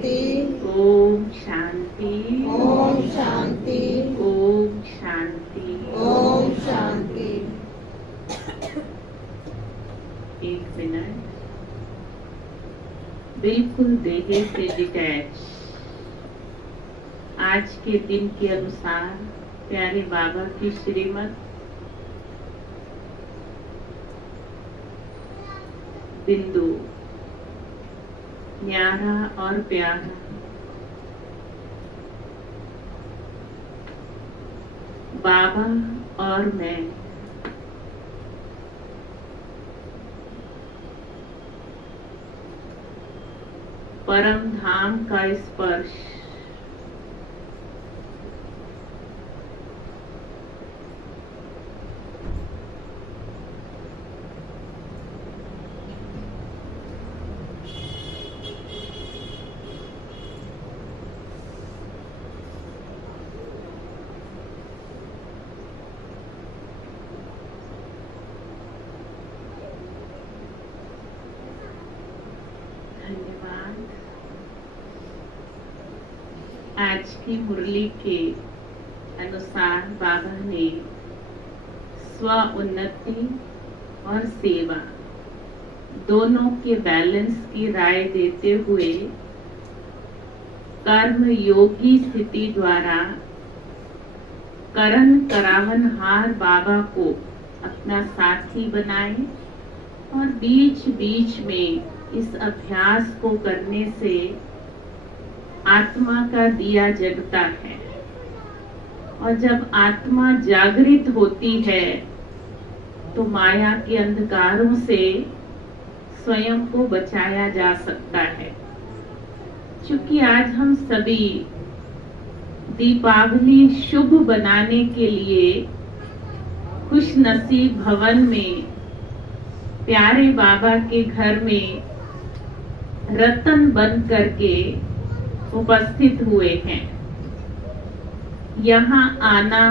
शांति। ओम शांति। ओम शांति। ओम शांति। ओम शांति। एक मिनट, बिल्कुल देह से डिटैच आज के दिन के अनुसार प्यारे बाबा की श्रीमत बिंदु न्यारा और प्यारा बाबा और मैं परम धाम का स्पर्श आज की मुरली के अनुसार बाबा ने स्व उन्नति और सेवा दोनों के बैलेंस की राय देते हुए कर्म योगी स्थिति द्वारा करण करावनहार बाबा को अपना साथी बनाए और बीच बीच में इस अभ्यास को करने से आत्मा का दिया जगता है और जब आत्मा जागृत होती है तो माया के अंधकारों से स्वयं को बचाया जा सकता है। क्योंकि आज हम सभी दीपावली शुभ बनाने के लिए खुश नसीब भवन में प्यारे बाबा के घर में रतन बन करके उपस्थित हुए हैं। यहाँ आना,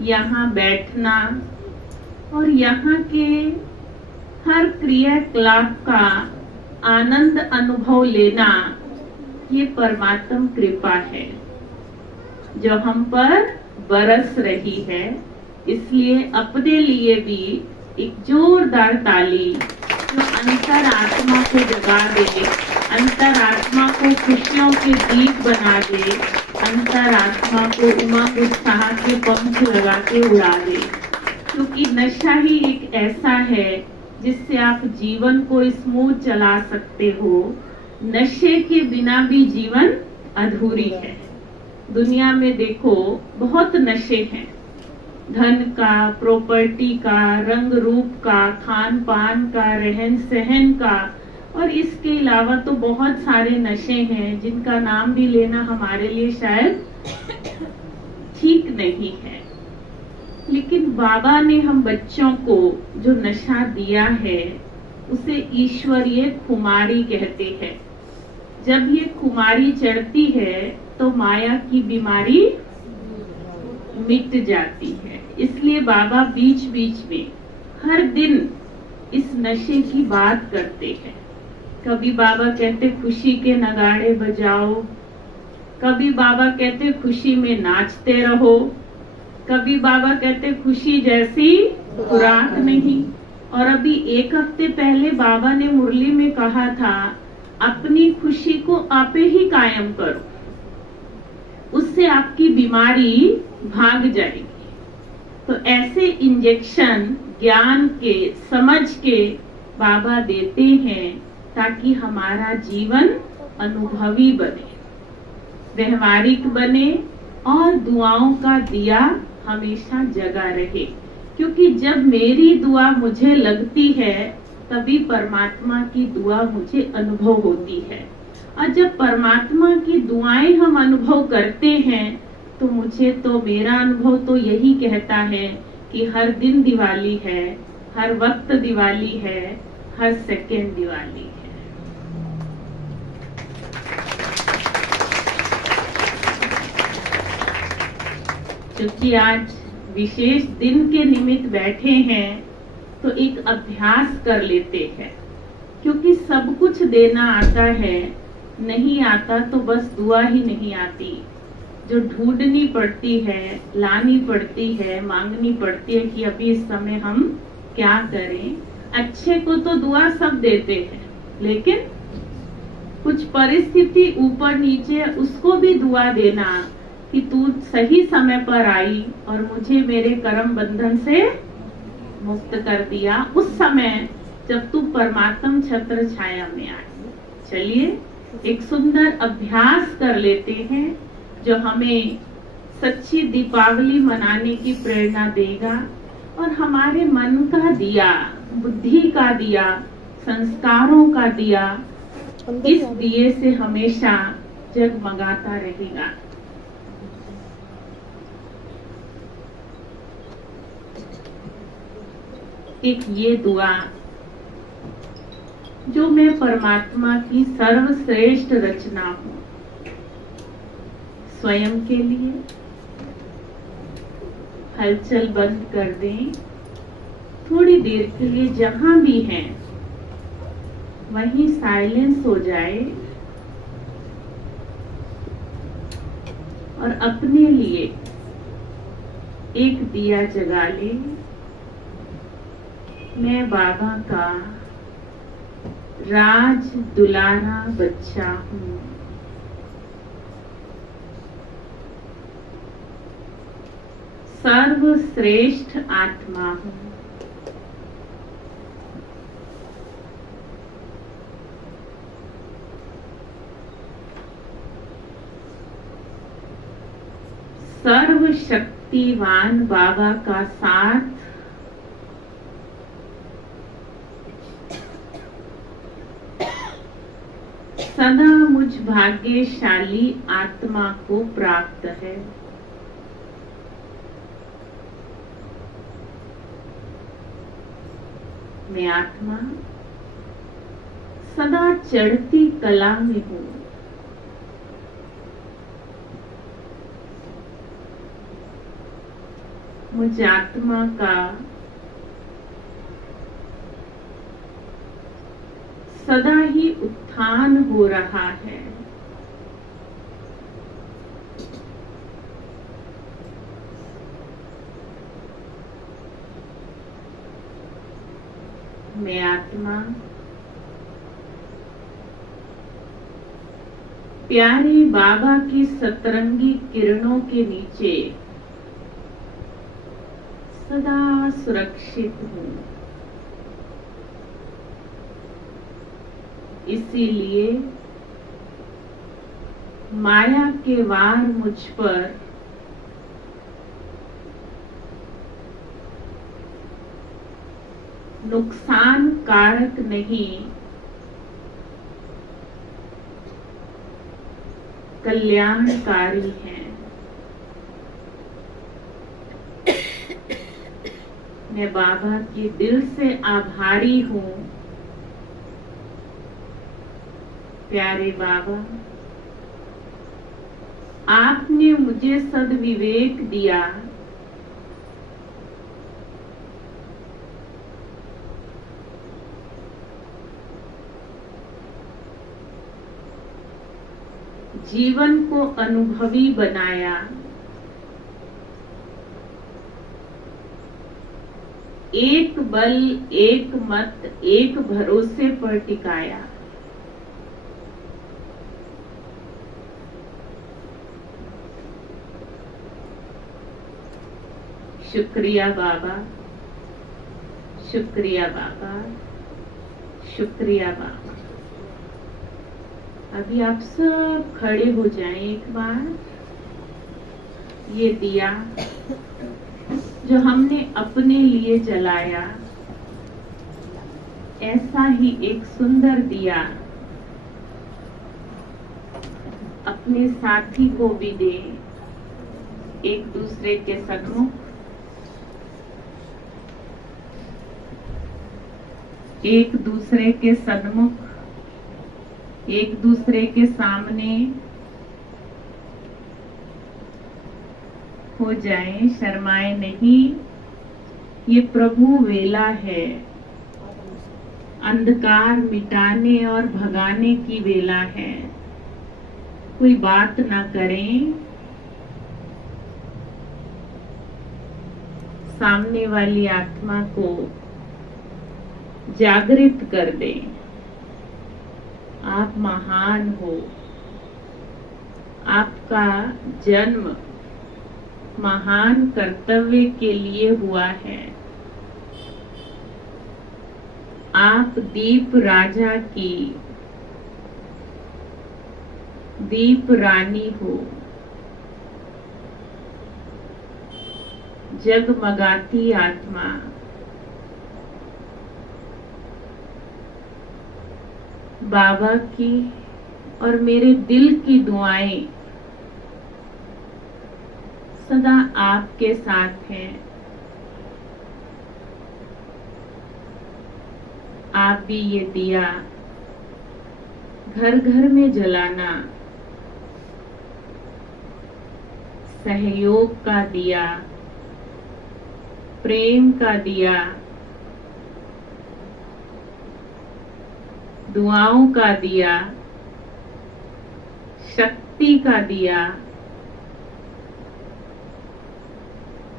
यहाँ बैठना और यहाँ के हर क्रियाकलाप का आनंद अनुभव लेना ये परमात्म कृपा है जो हम पर बरस रही है। इसलिए अपने लिए भी एक जोरदार ताली जो अंतर आत्मा को जगा दे, अंतर आत्मा को खुशियों के दीप बना दे, अंतर आत्मा को उमंग उत्साह के पंख लगा के उड़ा दे। क्योंकि नशा ही एक ऐसा है जिससे आप जीवन को स्मूथ चला सकते हो। नशे के बिना भी जीवन अधूरी है। दुनिया में देखो बहुत नशे हैं, धन का, प्रॉपर्टी का, रंग रूप का, खान पान का, रहन सहन का, और इसके अलावा तो बहुत सारे नशे हैं जिनका नाम भी लेना हमारे लिए शायद ठीक नहीं है। लेकिन बाबा ने हम बच्चों को जो नशा दिया है उसे ईश्वरीय खुमारी कहते हैं। जब ये खुमारी चढ़ती है तो माया की बीमारी मिट जाती है। इसलिए बाबा बीच बीच में हर दिन इस नशे की बात करते हैं। कभी बाबा कहते खुशी के नगाड़े बजाओ, कभी बाबा कहते खुशी में नाचते रहो, कभी बाबा कहते खुशी जैसी खुराक नहीं। और अभी एक हफ्ते पहले बाबा ने मुरली में कहा था अपनी खुशी को आपे ही कायम करो, उससे आपकी बीमारी भाग जाएगी। तो ऐसे इंजेक्शन ज्ञान के, समझ के बाबा देते हैं ताकि हमारा जीवन अनुभवी बने, व्यवहारिक बने और दुआओं का दिया हमेशा जगा रहे। क्योंकि जब मेरी दुआ मुझे लगती है तभी परमात्मा की दुआ मुझे अनुभव होती है। और जब परमात्मा की दुआएं हम अनुभव करते हैं तो मुझे तो मेरा अनुभव तो यही कहता है कि हर दिन दिवाली है, हर वक्त दिवाली है, हर सेकंड दिवाली है। क्योंकि आज विशेष दिन के निमित्त बैठे हैं तो एक अभ्यास कर लेते हैं। क्योंकि सब कुछ देना आता है नहीं आता तो बस दुआ ही नहीं आती, जो ढूंढनी पड़ती है, लानी पड़ती है, मांगनी पड़ती है कि अभी इस समय हम क्या करें। अच्छे को तो दुआ सब देते हैं, लेकिन कुछ परिस्थिति ऊपर नीचे, उसको भी दुआ देना कि तू सही समय पर आई और मुझे मेरे कर्म बंधन से मुक्त कर दिया, उस समय जब तू परमात्म छत्र छाया में आई। चलिए एक सुंदर अभ्यास कर लेते हैं जो हमें सच्ची दीपावली मनाने की प्रेरणा देगा और हमारे मन का दिया, बुद्धि का दिया, संस्कारों का दिया इस दिए से हमेशा जगमगाता रहेगा। एक ये दुआ जो मैं परमात्मा की सर्वश्रेष्ठ रचना हूं, स्वयं के लिए हलचल बंद कर दें, थोड़ी देर के लिए जहां भी हैं वहीं साइलेंस हो जाए और अपने लिए एक दिया जगा ले। मैं बाबा का राज दुलारा बच्चा हूँ, सर्वश्रेष्ठ आत्मा हूँ। सर्वशक्तिवान बाबा का साथ सदा मुझ भाग्यशाली आत्मा को प्राप्त है। मैं आत्मा सदा चढ़ती कला में हूँ। मुझ आत्मा का सदा ही उत्थान हो रहा है। मैं आत्मा प्यारे बाबा की सतरंगी किरणों के नीचे सदा सुरक्षित हूँ। इसीलिए माया के वार मुझ पर नुकसान कारक नहीं, कल्याणकारी हैं। मैं बाबा के दिल से आभारी हूँ। प्यारे बाबा, आपने मुझे सद्विवेक दिया, जीवन को अनुभवी बनाया, एक बल, एक मत, एक भरोसे पर टिकाया। शुक्रिया बाबा, शुक्रिया बाबा, शुक्रिया बाबा। अभी आप सब खड़े हो जाएं एक बार। ये दिया जो हमने अपने लिए जलाया, ऐसा ही एक सुंदर दिया अपने साथी को भी दे। एक दूसरे के सन्मुख, एक दूसरे के सन्मुख, एक दूसरे के सामने हो जाएं, शर्माए नहीं। ये प्रभु वेला है, अंधकार मिटाने और भगाने की वेला है। कोई बात ना करें, सामने वाली आत्मा को जागृत कर दें। आप महान हो, आपका जन्म महान कर्तव्य के लिए हुआ है। आप दीप राजा की दीप रानी हो, जगमगाती आत्मा। बाबा की और मेरे दिल की दुआएं सदा आपके साथ हैं। आप भी ये दिया घर घर में जलाना, सहयोग का दिया, प्रेम का दिया, दुआओं का दिया, शक्ति का दिया,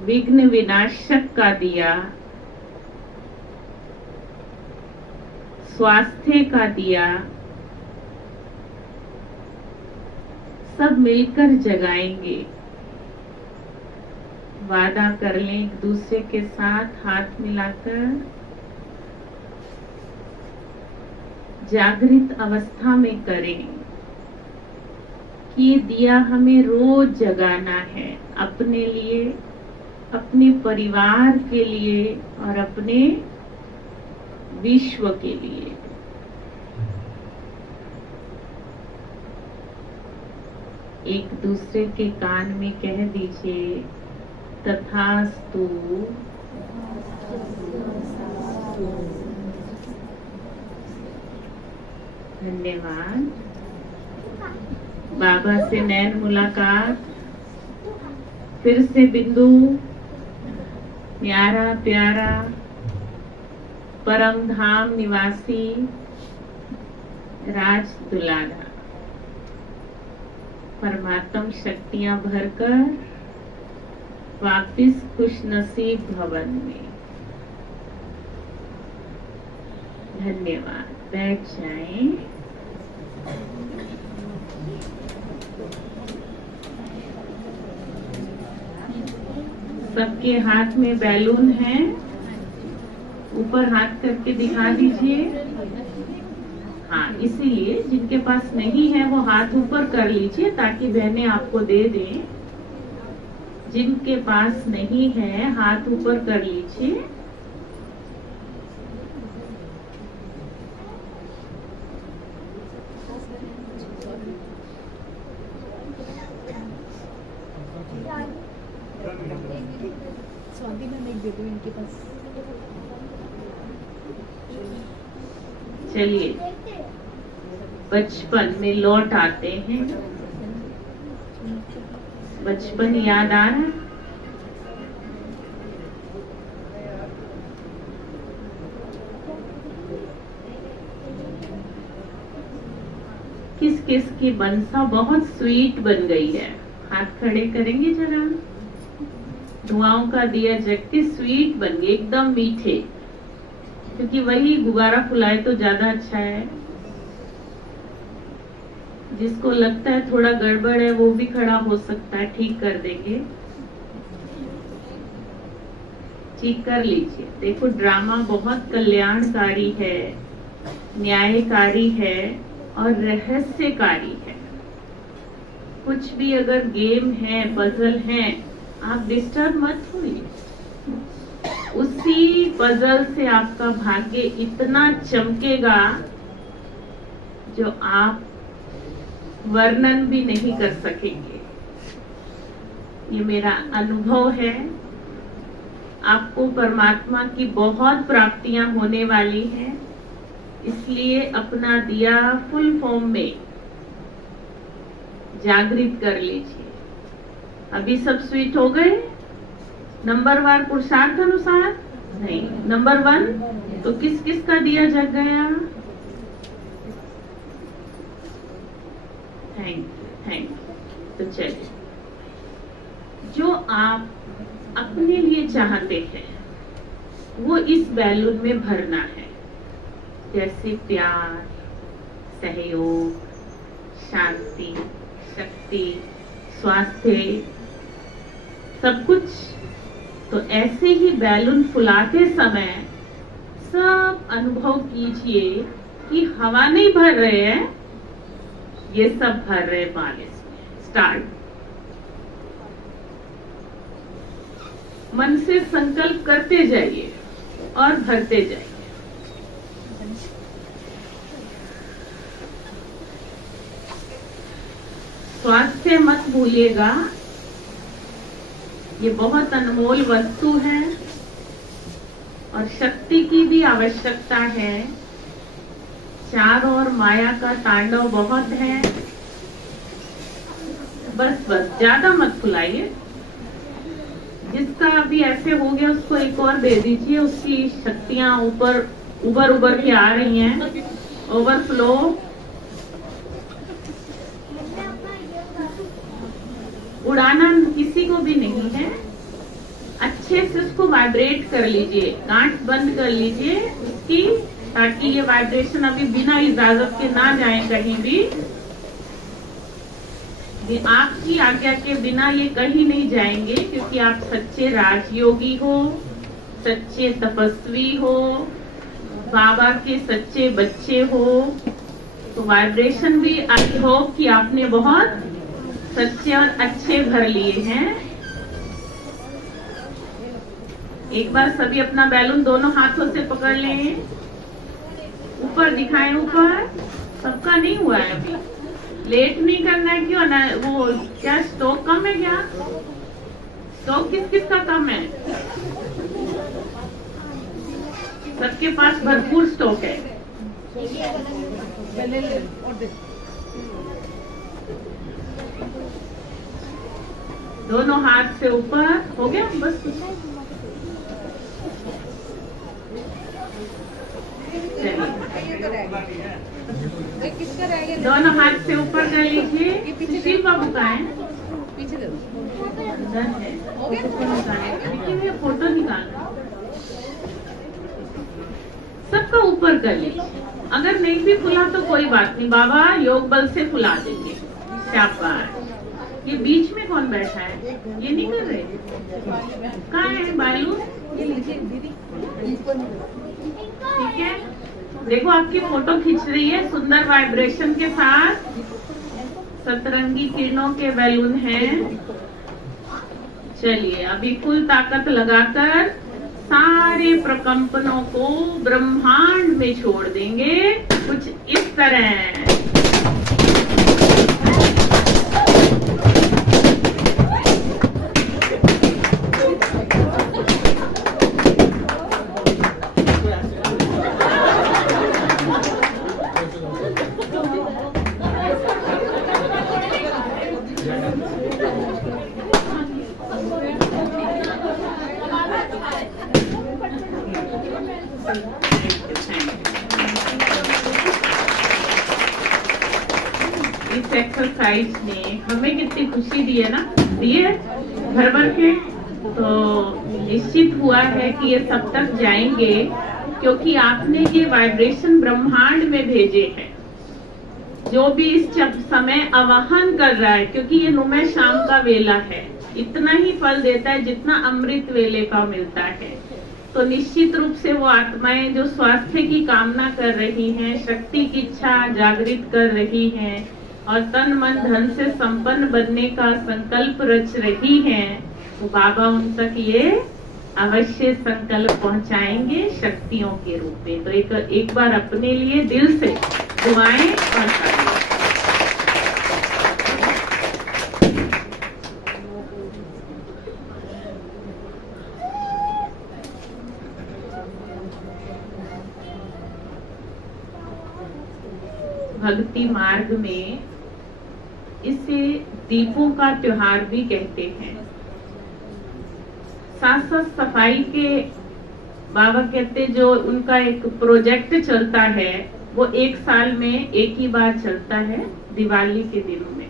विघ्न विनाशक का दिया, स्वास्थ्य का दिया, सब मिलकर जगाएंगे। वादा कर लें एक दूसरे के साथ हाथ मिलाकर, जागृत अवस्था में करें कि ये दिया हमें रोज जगाना है, अपने लिए, अपने परिवार के लिए और अपने विश्व के लिए। एक दूसरे के कान में कह दीजिए, तथास्तु। धन्यवाद। बाबा से नैन मुलाकात, फिर से बिंदु, प्यारा प्यारा परम धाम निवासी राज दुलारा, परमात्म शक्तियां भरकर वापिस खुश नसीब भवन में। धन्यवाद। बैठ जाएं। सबके हाथ में बैलून है, ऊपर हाथ करके दिखा दीजिए। हाँ, इसीलिए जिनके पास नहीं है वो हाथ ऊपर कर लीजिए ताकि बहनें आपको दे दें। जिनके पास नहीं है हाथ ऊपर कर लीजिए। स्वाति मैम एक दे दो इनके पास। चलिए बचपन में लौट आते हैं। बचपन याद आ रहा है? किस किस की बंसा बहुत स्वीट बन गई है? हाथ खड़े करेंगे जरा। धुआओं का दिया जगती स्वीट बन गई, एकदम मीठे, क्योंकि वही गुब्बारा फुलाए तो ज्यादा अच्छा है। जिसको लगता है थोड़ा गड़बड़ है वो भी खड़ा हो सकता है, ठीक कर देंगे। ठीक कर लीजिए। देखो ड्रामा बहुत कल्याणकारी है, न्यायकारी है और रहस्यकारी है। कुछ भी अगर गेम है, पजल है, आप डिस्टर्ब मत होइए। उसी पजल से आपका भाग्य इतना चमकेगा जो आप वर्णन भी नहीं कर सकेंगे। ये मेरा अनुभव है। आपको परमात्मा की बहुत प्राप्तियां होने वाली हैं, इसलिए अपना दिया फुल फॉर्म में जागृत कर लीजिए। अभी सब स्वीट हो गए? नंबरवार पुरुषार्थ अनुसार नहीं, नंबर 1 तो किस किस का दिया जग गया? Thank you. तो चलिए, जो आप अपने लिए चाहते हैं वो इस बैलून में भरना है, जैसे प्यार, सहयोग, शांति, शक्ति, स्वास्थ्य, सब कुछ। तो ऐसे ही बैलून फुलाते समय सब अनुभव कीजिए कि हवा नहीं भर रहे हैं, ये सब भर रहे माल इसमें। स्टार्ट। मन से संकल्प करते जाइए और भरते जाइए। स्वास्थ्य मत भूलिएगा, ये बहुत अनमोल वस्तु है और शक्ति की भी आवश्यकता है। चारों ओर माया का तांडव बहुत है। बस ज्यादा मत फुलाइए। जिसका अभी ऐसे हो गया उसको एक और दे दीजिए, उसकी शक्तियां ऊपर उबर के आ रही हैं। ओवरफ्लो। उड़ाना किसी को भी नहीं है। अच्छे से उसको वाइब्रेट कर लीजिए, गांठ बंद कर लीजिए उसकी, ताकि ये वाइब्रेशन अभी बिना इजाजत के ना जाए कहीं भी। आपकी आज्ञा के बिना ये कहीं नहीं जाएंगे, क्योंकि आप सच्चे राजयोगी हो, सच्चे तपस्वी हो, बाबा के सच्चे बच्चे हो। तो वाइब्रेशन भी आई होप कि आपने बहुत सच्चे और अच्छे भर लिए हैं। एक बार सभी अपना बैलून दोनों हाथों से पकड़ लें, ऊपर दिखाएं। ऊपर सबका नहीं हुआ है अभी। लेट नहीं करना है। क्यों ना? वो क्या स्टॉक कम है क्या? स्टॉक किस का कम है? सबके पास भरपूर स्टॉक है। दोनों हाथ से ऊपर हो गया बस। किसका रह गया? दोनों हाथ से ऊपर कर लीजिए। सुशील बाबू का है, पीछे दे। अंदर है, देखिए फोटो निकालना। सबका ऊपर कर लीजिए। अगर नहीं भी फुला तो कोई बात नहीं, बाबा योग बल से फुला देंगे। शाबाश। ये बीच में कौन बैठा है? ये नहीं कर रहे? कहाँ है बालू? ये लीजिए दीदी। ठीक है, देखो आपकी फोटो खींच रही है सुंदर वाइब्रेशन के साथ। सतरंगी किरणों के बैलून हैं। चलिए अभी फुल ताकत लगाकर सारे प्रकंपनों को ब्रह्मांड में छोड़ देंगे, कुछ इस तरह। इस एक्सरसाइज ने हमें कितनी खुशी दी है ना, दी है भर भर के। तो निश्चित हुआ है कि ये सब तक जाएंगे, क्योंकि आपने ये वाइब्रेशन ब्रह्मांड में भेजे हैं। जो भी इस समय आवाहन कर रहा है, क्योंकि ये नुमे शाम का वेला है, इतना ही फल देता है जितना अमृत वेले का मिलता है। तो निश्चित रूप से वो आत्माएं जो स्वास्थ्य की कामना कर रही हैं, शक्ति की इच्छा जागृत कर रही हैं और तन मन धन से संपन्न बनने का संकल्प रच रही हैं, तो बाबा उन तक ये अवश्य संकल्प पहुंचाएंगे शक्तियों के रूप में। तो एक बार अपने लिए दिल से दुआएं और करें। भक्ति मार्ग में इसे दीपों का त्योहार भी कहते हैं। साथ साथ सफाई के बाबा कहते जो उनका एक प्रोजेक्ट चलता है, वो एक साल में एक ही बार चलता है, दिवाली के दिनों में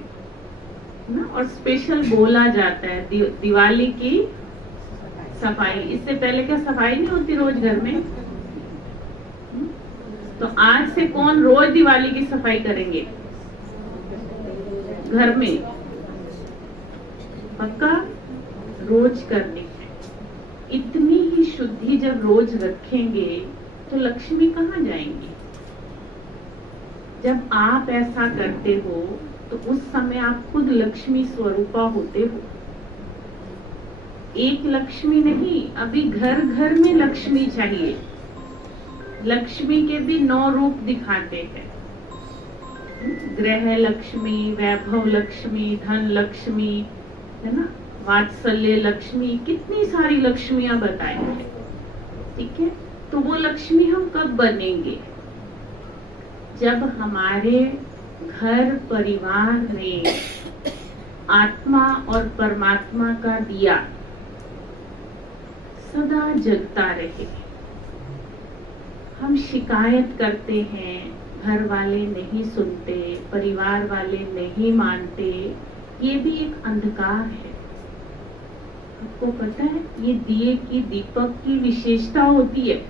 ना, और स्पेशल बोला जाता है दिवाली की सफाई। इससे पहले क्या सफाई नहीं होती रोज घर में? तो आज से कौन रोज दिवाली की सफाई करेंगे घर में? पक्का रोज करनी है। इतनी ही शुद्धि जब रोज रखेंगे तो लक्ष्मी कहाँ जाएंगी? जब आप ऐसा करते हो तो उस समय आप खुद लक्ष्मी स्वरूपा होते हो। एक लक्ष्मी नहीं, अभी घर घर में लक्ष्मी चाहिए। लक्ष्मी के भी 9 रूप दिखाते हैं, ग्रह लक्ष्मी, वैभव लक्ष्मी, धन लक्ष्मी, है ना, वात्सल्य लक्ष्मी, कितनी सारी लक्ष्मियां बताई है। ठीक है, तो वो लक्ष्मी हम कब बनेंगे? जब हमारे घर परिवार में आत्मा और परमात्मा का दिया सदा जगता रहे। हम शिकायत करते हैं, घर वाले नहीं सुनते, परिवार वाले नहीं मानते, ये भी एक अंधकार है। आपको पता है ये दिए की, दीपक की विशेषता होती है।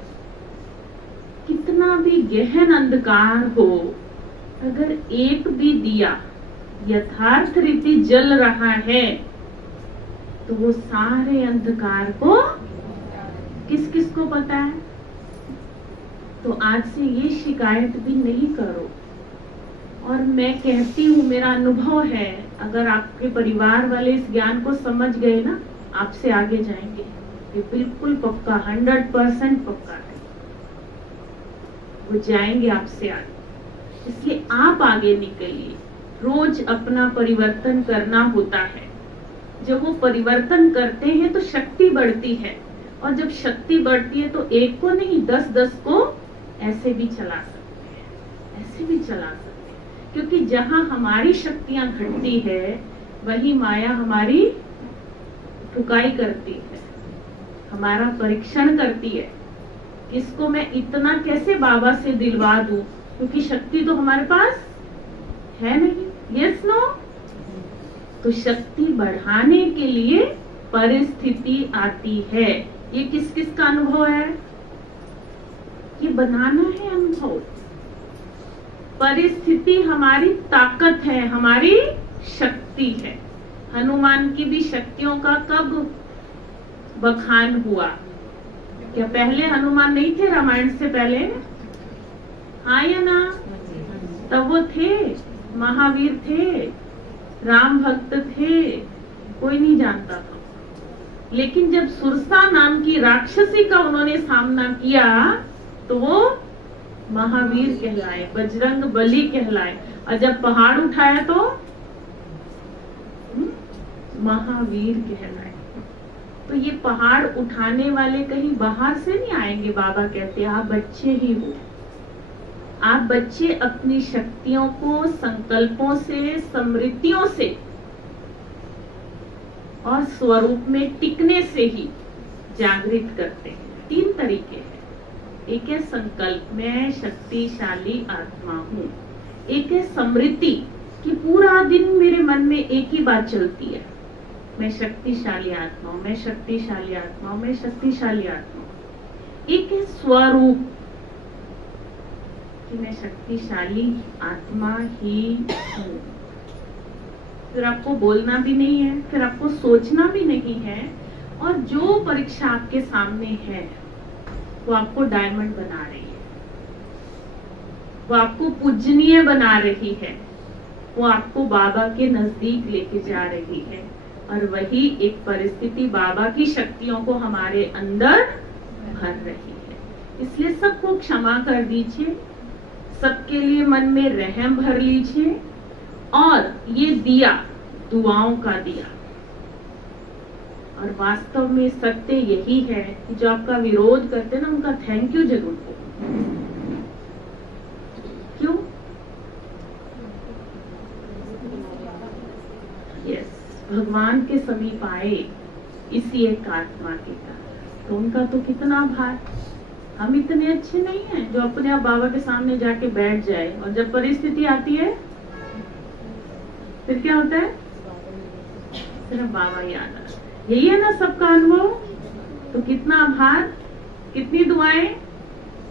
कितना भी गहन अंधकार हो, अगर एक भी दिया यथार्थ रीति जल रहा है तो वो सारे अंधकार को किस किस को पता है? तो आज से ये शिकायत भी नहीं करो। और मैं कहती हूँ, मेरा अनुभव है, अगर आपके परिवार वाले इस ज्ञान को समझ गए ना, आपसे आगे जाएंगे। ये बिल्कुल पक्का, 100% पक्का है, वो जाएंगे आपसे आगे। इसलिए आप आगे निकलिए। रोज अपना परिवर्तन करना होता है। जब वो परिवर्तन करते हैं तो शक्ति बढ़ती है, और जब शक्ति बढ़ती है तो एक को नहीं 10-10 को ऐसे भी चला सकते हैं, ऐसे भी चला सकते हैं। क्योंकि जहां हमारी शक्तियां घटती है वही माया हमारी ठुकाई करती है, हमारा परीक्षण करती है। इसको मैं इतना कैसे बाबा से दिलवा दूं, क्योंकि शक्ति तो हमारे पास है नहीं। Yes no? तो शक्ति बढ़ाने के लिए परिस्थिति आती है। ये किस किस का अनुभव है? ये बनाना है अनुभव। परिस्थिति हमारी ताकत है, हमारी शक्ति है। हनुमान की भी शक्तियों का कब बखान हुआ? क्या पहले हनुमान नहीं थे रामायण से पहले? हाँ या ना? तब वो थे, महावीर थे, राम भक्त थे, कोई नहीं जानता था। लेकिन जब सुरसा नाम की राक्षसी का उन्होंने सामना किया तो वो महावीर कहलाए, बजरंग बली कहलाए। और जब पहाड़ उठाया तो महावीर कहलाए। तो ये पहाड़ उठाने वाले कहीं बाहर से नहीं आएंगे। बाबा कहते हैं आप बच्चे ही हो। आप बच्चे अपनी शक्तियों को संकल्पों से, स्मृतियों से और स्वरूप में टिकने से ही जागृत करते हैं। 3 तरीके हैं। एक है संकल्प, मैं शक्तिशाली आत्मा हूँ। एक है स्मृति कि पूरा दिन मेरे मन में एक ही बात चलती है, मैं शक्तिशाली आत्मा हूँ, मैं शक्तिशाली आत्मा हूँ, मैं शक्तिशाली आत्मा हूँ। एक है स्वरूप कि मैं शक्तिशाली आत्मा ही हूँ। फिर आपको बोलना भी नहीं है, फिर आपको सोचना भी नहीं है, और जो परीक्षा आपके सामने है वो आपको डायमंड बना रही है, वो आपको पूजनीय बना रही है, वो आपको बाबा के नजदीक लेके जा रही है। और वही एक परिस्थिति बाबा की शक्तियों को हमारे अंदर भर रही है। इसलिए सबको क्षमा कर दीजिए, सबके लिए मन में रहम भर लीजिए। और ये दिया दुआओं का दिया, और वास्तव में सत्य यही है कि जो आपका विरोध करते हैं ना, उनका थैंक यू जरूर बोलो। क्यों? यस, भगवान के समीप आए इसी एक आत्मा के कारण, तो उनका तो कितना आभार। हम इतने अच्छे नहीं हैं जो अपने आप बाबा के सामने जाके बैठ जाए, और जब परिस्थिति आती है फिर क्या होता है, सिर्फ बाबा याद आता है। यही है ना सबका अनुभव। तो कितना आभार, कितनी दुआएं,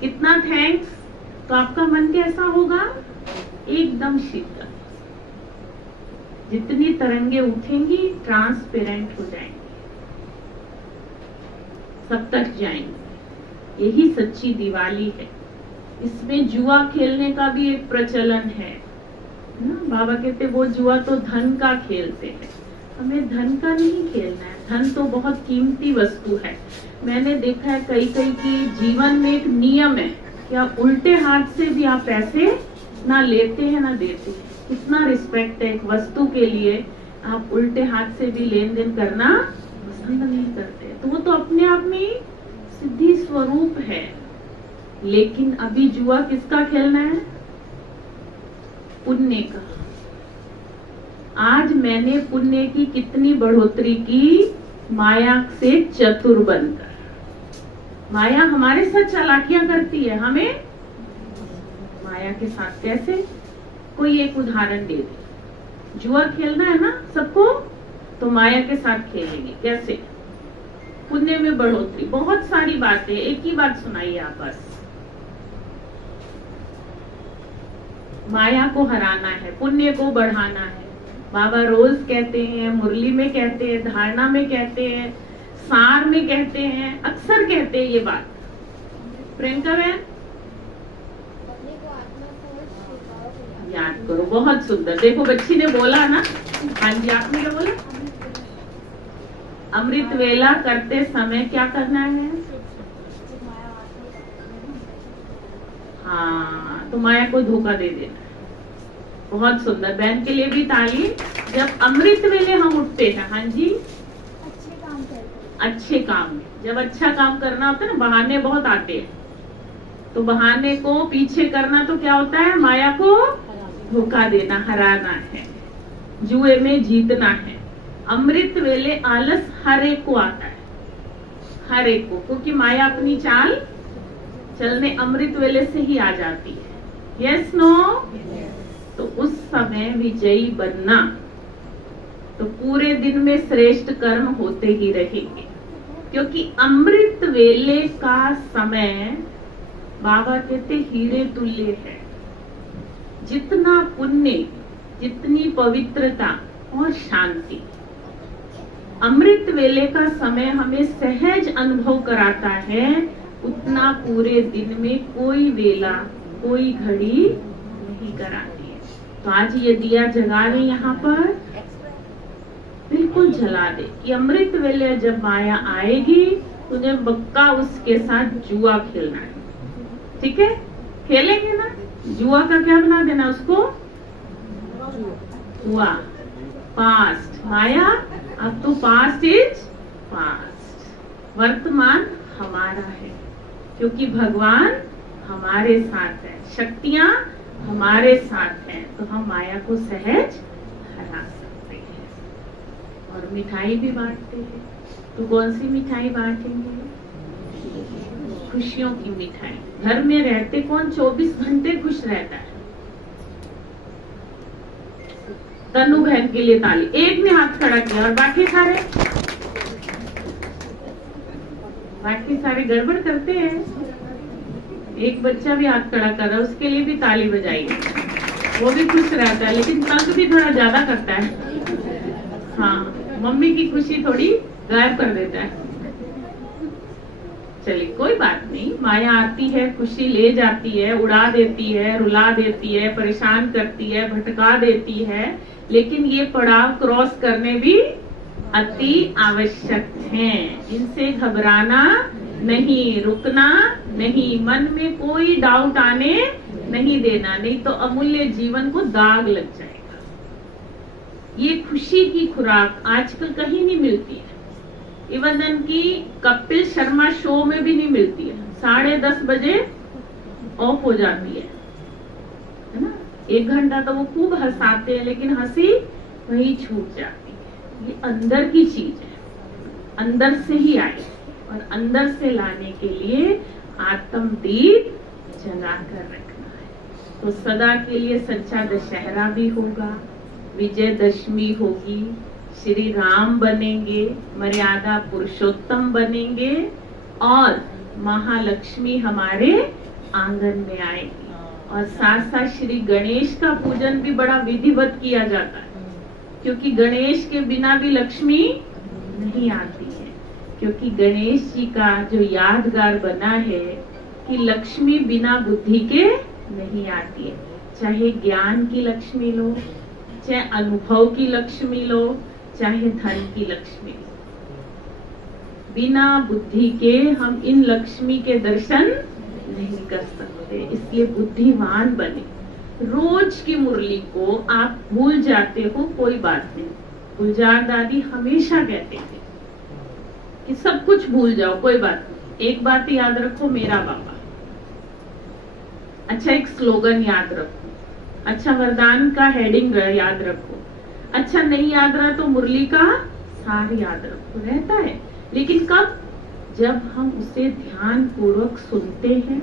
कितना थैंक्स, तो आपका मन कैसा होगा, एकदम शीतल। जितनी तरंगे उठेंगी ट्रांसपेरेंट हो जाएंगी, सब तक जाएंगे। यही सच्ची दिवाली है। इसमें जुआ खेलने का भी एक प्रचलन है ना। बाबा कहते वो जुआ तो धन का खेलते हैं, हमें धन का नहीं खेलना है। धन तो बहुत कीमती वस्तु है। मैंने देखा है कई की जीवन में एक नियम है कि आप उल्टे हाथ से भी आप पैसे ना लेते हैं ना देते हैं। कितना रिस्पेक्ट है एक वस्तु के लिए, आप उल्टे हाथ से भी लेन देन करना पसंद नहीं करते। तो वो तो अपने आप में सिद्धि स्वरूप है। लेकिन अभी जुआ किसका खेलना है, पुण्य का। आज मैंने पुण्य की कितनी बढ़ोतरी की, माया से चतुर बनकर। माया हमारे साथ चालाकियां करती है, हमें माया के साथ कैसे। कोई एक उदाहरण दे दे। जुआ खेलना है ना सबको, तो माया के साथ खेलेंगे कैसे, पुण्य में बढ़ोतरी। बहुत सारी बातें, एक ही बात सुनाइए आप बस। माया को हराना है, पुण्य को बढ़ाना है। बाबा रोज कहते हैं, मुरली में कहते हैं, धारणा में कहते हैं, सार में कहते हैं, अक्सर कहते हैं ये बात। प्रियंका बहन याद करो, बहुत सुंदर। देखो बच्ची ने बोला ना, हाँ जी आपने क्या बोला, अमृत वेला करते समय क्या करना है। हाँ, तो माया को धोखा दे देना। बहुत सुंदर, बहन के लिए भी ताली। जब अमृत वेले हम उठते हैं, हाँ जी, अच्छे काम में, जब अच्छा काम करना होता है ना, बहाने बहुत आते हैं, तो बहाने को पीछे करना तो क्या होता है, माया को धोखा देना, हराना है, जुए में जीतना है। अमृत वेले आलस हर एक को आता है, हर एक को, क्योंकि माया अपनी चाल चलने अमृत वेले से ही आ जाती है। Yes no? तो उस समय विजयी बनना, तो पूरे दिन में श्रेष्ठ कर्म होते ही रहेंगे। क्योंकि अमृत वेले का समय बाबा कहते हीरे तुल्य है। जितना पुण्य, जितनी पवित्रता और शांति, अमृत वेले का समय हमें सहज अनुभव कराता है, उतना पूरे दिन में कोई वेला, कोई घड़ी नहीं कराती है। तो आज ये दिया जगा ले, यहाँ पर बिल्कुल जला दे कि अमृत वेले जब माया आएगी, तुझे पक्का उसके साथ जुआ खेलना है। ठीक है, खेलेंगे ना। जुआ का क्या बना देना उसको, हुआ पास्ट। माया अब तो पास्ट इज पास्ट, वर्तमान हमारा है, क्योंकि भगवान हमारे साथ है, शक्तियां हमारे साथ हैं, तो हम माया को सहज हरा सकते हैं। और मिठाई भी बांटते हैं। तो कौन सी मिठाई बांटेंगे, खुशियों की मिठाई। घर में रहते कौन 24 घंटे खुश रहता है। तनु बहन के लिए ताली। एक ने हाथ खड़ा किया और बाकी सारे गड़बड़ करते हैं। एक बच्चा भी हाथ खड़ा कर रहा है, उसके लिए भी ताली बजाइए। वो भी खुश रहता है, लेकिन तंग भी थोड़ा ज्यादा करता है। हाँ, मम्मी की खुशी थोड़ी गायब कर देता है। चलिए कोई बात नहीं, माया आती है, खुशी ले जाती है, उड़ा देती है, रुला देती है, परेशान करती है, भटका देती है, लेकिन ये पड़ाव क्रॉस करने भी अति आवश्यक हैं। इनसे घबराना नहीं, रुकना नहीं, मन में कोई डाउट आने नहीं देना, नहीं तो अमूल्य जीवन को दाग लग जाएगा। ये खुशी की खुराक आजकल कहीं नहीं मिलती है। इवन की कपिल शर्मा शो में भी नहीं मिलती है। 10:30 बजे ऑफ हो जाती है ना। 1 घंटा तो वो खूब हंसाते हैं, लेकिन हंसी वही छूट जाती है। ये अंदर की चीज है, अंदर से ही आई, और अंदर से लाने के लिए आत्म दीप जला कर रखना है। तो सदा के लिए सच्चा दशहरा भी होगा, विजयदशमी होगी, श्री राम बनेंगे, मर्यादा पुरुषोत्तम बनेंगे और महालक्ष्मी हमारे आंगन में आएगी। और साथ साथ श्री गणेश का पूजन भी बड़ा विधिवत किया जाता है, क्योंकि गणेश के बिना भी लक्ष्मी नहीं आती है। क्योंकि गणेश जी का जो यादगार बना है कि लक्ष्मी बिना बुद्धि के नहीं आती है। चाहे ज्ञान की लक्ष्मी लो, चाहे अनुभव की लक्ष्मी लो, चाहे धन की लक्ष्मी लो, बिना बुद्धि के हम इन लक्ष्मी के दर्शन नहीं कर सकते। इसलिए बुद्धिमान बने। रोज की मुरली को आप भूल जाते हो, कोई बात नहीं। गुलजार दादी हमेशा कहते थे कि सब कुछ भूल जाओ, कोई बात नहीं, एक बात याद रखो, मेरा बाबा। अच्छा, एक स्लोगन याद रखो, अच्छा वरदान का हेडिंग याद रखो, अच्छा नहीं याद रहा तो मुरली का सार याद रखो। रहता है, लेकिन कब? जब हम उसे ध्यान पूर्वक सुनते हैं,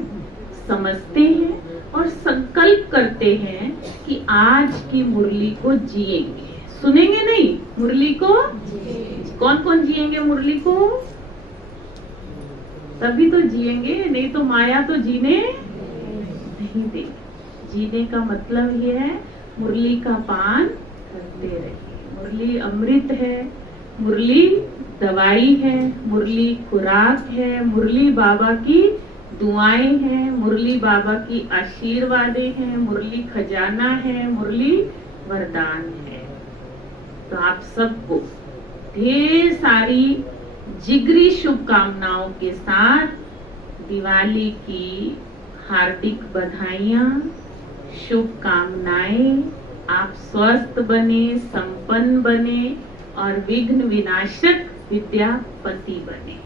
समझते हैं और संकल्प करते हैं कि आज की मुरली को जिएंगे। सुनेंगे नहीं, मुरली को कौन कौन जिएंगे? मुरली को तभी तो जिएंगे, नहीं तो माया तो जीने नहीं दे। जीने का मतलब ये है मुरली का पान करते रहिए। मुरली अमृत है, मुरली दवाई है, मुरली खुराक है, मुरली बाबा की दुआएं हैं, मुरली बाबा की आशीर्वादें हैं, मुरली खजाना है, मुरली वरदान है। तो आप सबको ढेर सारी जिगरी शुभकामनाओं के साथ दिवाली की हार्दिक बधाइयां, शुभकामनाएं। आप स्वस्थ बने, संपन्न बने और विघ्न विनाशक विद्यापति बने।